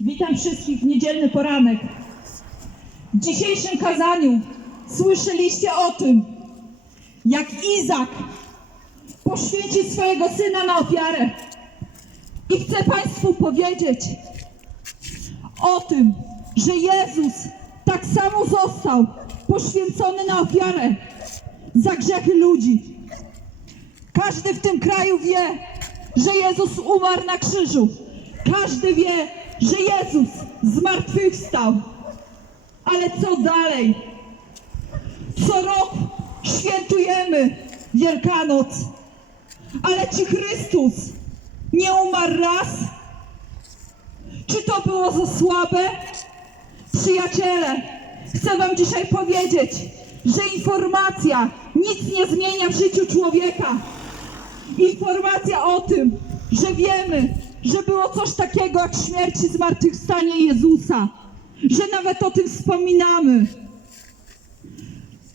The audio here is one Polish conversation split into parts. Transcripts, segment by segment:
Witam wszystkich w niedzielny poranek. W dzisiejszym kazaniu słyszeliście o tym, jak Izak poświęcił swojego syna na ofiarę. I chcę Państwu powiedzieć o tym, że Jezus tak samo został poświęcony na ofiarę za grzechy ludzi. Każdy w tym kraju wie, że Jezus umarł na krzyżu. Każdy wie, że Jezus zmartwychwstał. Ale co dalej? Co rok świętujemy Wielkanoc. Ale czy Chrystus nie umarł raz? Czy to było za słabe? Przyjaciele, chcę Wam dzisiaj powiedzieć, że informacja nic nie zmienia w życiu człowieka. Informacja o tym, że wiemy, że było coś takiego jak śmierć i zmartwychwstanie Jezusa, że nawet o tym wspominamy.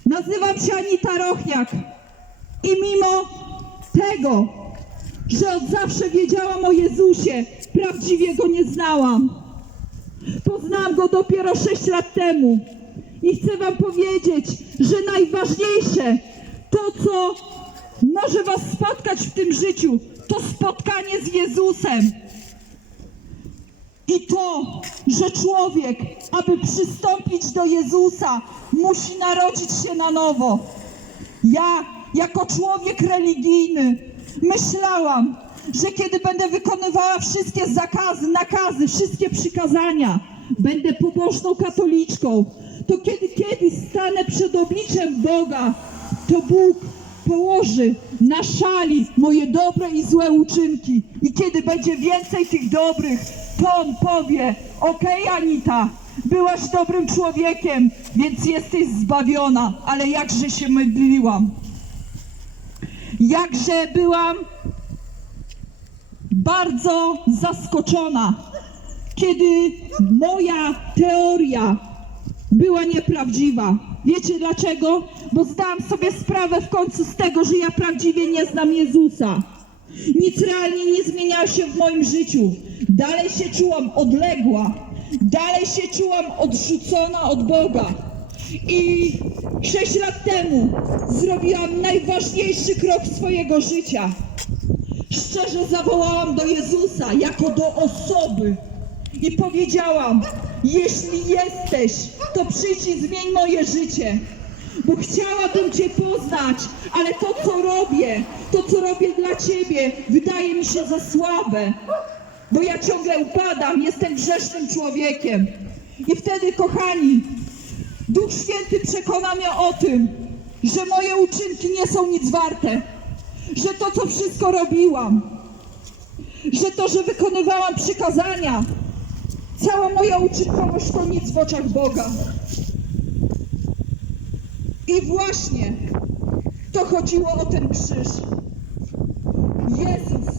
Nazywam się Anita Rochniak i mimo tego, że od zawsze wiedziałam o Jezusie, prawdziwie go nie znałam. Poznałam go dopiero 6 lat temu. I chcę Wam powiedzieć, że najważniejsze to, co może Was spotkać w tym życiu, to spotkanie z Jezusem. I to, że człowiek, aby przystąpić do Jezusa, musi narodzić się na nowo. Ja, jako człowiek religijny, myślałam, że kiedy będę wykonywała wszystkie zakazy, nakazy, wszystkie przykazania, będę pobożną katoliczką, to kiedy kiedyś stanę przed obliczem Boga, to Bóg położy na szali moje dobre i złe uczynki. I kiedy będzie więcej tych dobrych, to On powie, okej Anita, byłaś dobrym człowiekiem, więc jesteś zbawiona, ale jakże się mydliłam. Jakże byłam bardzo zaskoczona, kiedy moja teoria była nieprawdziwa. Wiecie dlaczego? Bo zdałam sobie sprawę w końcu z tego, że ja prawdziwie nie znam Jezusa. Nic realnie nie zmieniało się w moim życiu. Dalej się czułam odległa. Dalej się czułam odrzucona od Boga. I sześć lat temu zrobiłam najważniejszy krok swojego życia. Szczerze zawołałam do Jezusa jako do osoby i powiedziałam: Jeśli jesteś, to przyjdź i zmień moje życie. Bo chciałabym Cię poznać, ale to, co robię, to, co robię dla Ciebie, wydaje mi się za słabe. Bo ja ciągle upadam, jestem grzesznym człowiekiem. I wtedy, kochani, Duch Święty przekona mnie o tym, że moje uczynki nie są nic warte, że to, co wszystko robiłam, że to, że wykonywałam przykazania, cała moja uczynkowość to nic w oczach Boga. I właśnie to chodziło o ten krzyż. Jezus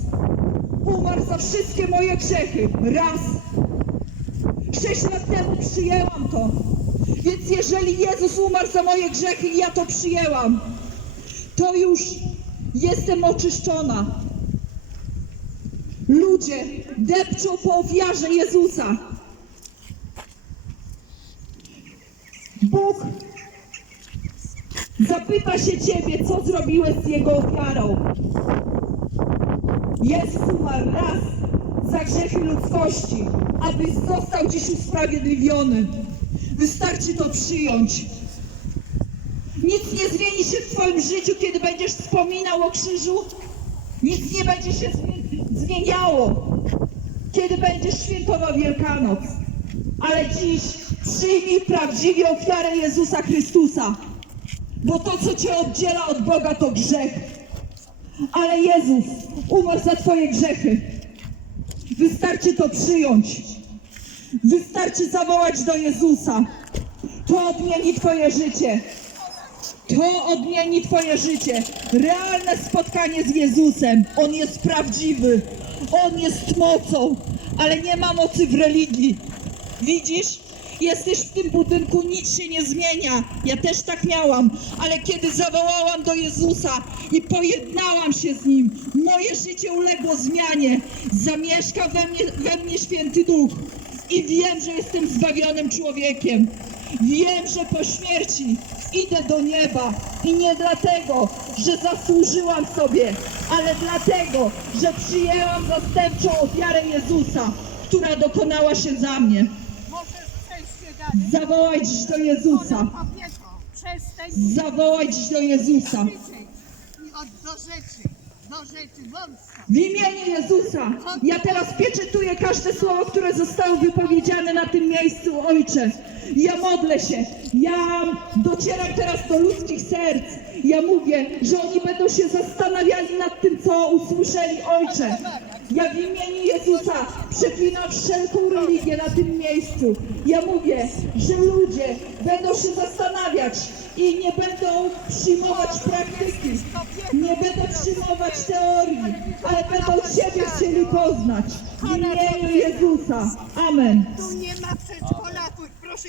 umarł za wszystkie moje grzechy. Raz. Sześć lat temu przyjęłam to. Więc jeżeli Jezus umarł za moje grzechy i ja to przyjęłam, to już jestem oczyszczona. Ludzie depczą po ofiarze Jezusa. Bóg zapyta się ciebie, co zrobiłeś z jego ofiarą. Jezus umarł raz za grzechy ludzkości, abyś został dziś usprawiedliwiony. Wystarczy to przyjąć. Nic nie zmieni się w Twoim życiu, kiedy będziesz wspominał o krzyżu. Nic nie będzie się zmie- zmieniało, kiedy będziesz świętował Wielkanoc. Ale dziś przyjmij prawdziwie ofiarę Jezusa Chrystusa, bo to, co Cię oddziela od Boga, to grzech. Ale Jezus umarł za Twoje grzechy. Wystarczy to przyjąć. Wystarczy zawołać do Jezusa. To odmieni Twoje życie. To odmieni Twoje życie. Realne spotkanie z Jezusem. On jest prawdziwy. On jest mocą, ale nie ma mocy w religii. Widzisz? Jesteś w tym budynku, nic się nie zmienia. Ja też tak miałam, ale kiedy zawołałam do Jezusa i pojednałam się z Nim, moje życie uległo zmianie. Zamieszka we mnie, we mnie święty duch. i wiem, że jestem zbawionym człowiekiem. Wiem, że po śmierci idę do nieba i nie dlatego, że zasłużyłam sobie, ale dlatego, że przyjęłam zastępczą ofiarę Jezusa, która dokonała się za mnie. Zawołaj dziś do Jezusa. Zawołaj dziś do Jezusa. W imieniu Jezusa ja teraz pieczętuję każde słowo, które zostało wypowiedziane na tym miejscu, Ojcze. Ja modlę się, ja docieram teraz do ludzkich serc. Ja mówię, że oni będą się zastanawiali nad tym, co usłyszeli, Ojcze. Ja w imieniu Jezusa przeklinam wszelką religię na tym miejscu. Ja mówię, że ludzie będą się zastanawiać i nie będą przyjmować praktyki, nie będą przyjmować teorii, ale będą Ciebie chcieli poznać. W imieniu Jezusa. Amen. Tu nie ma.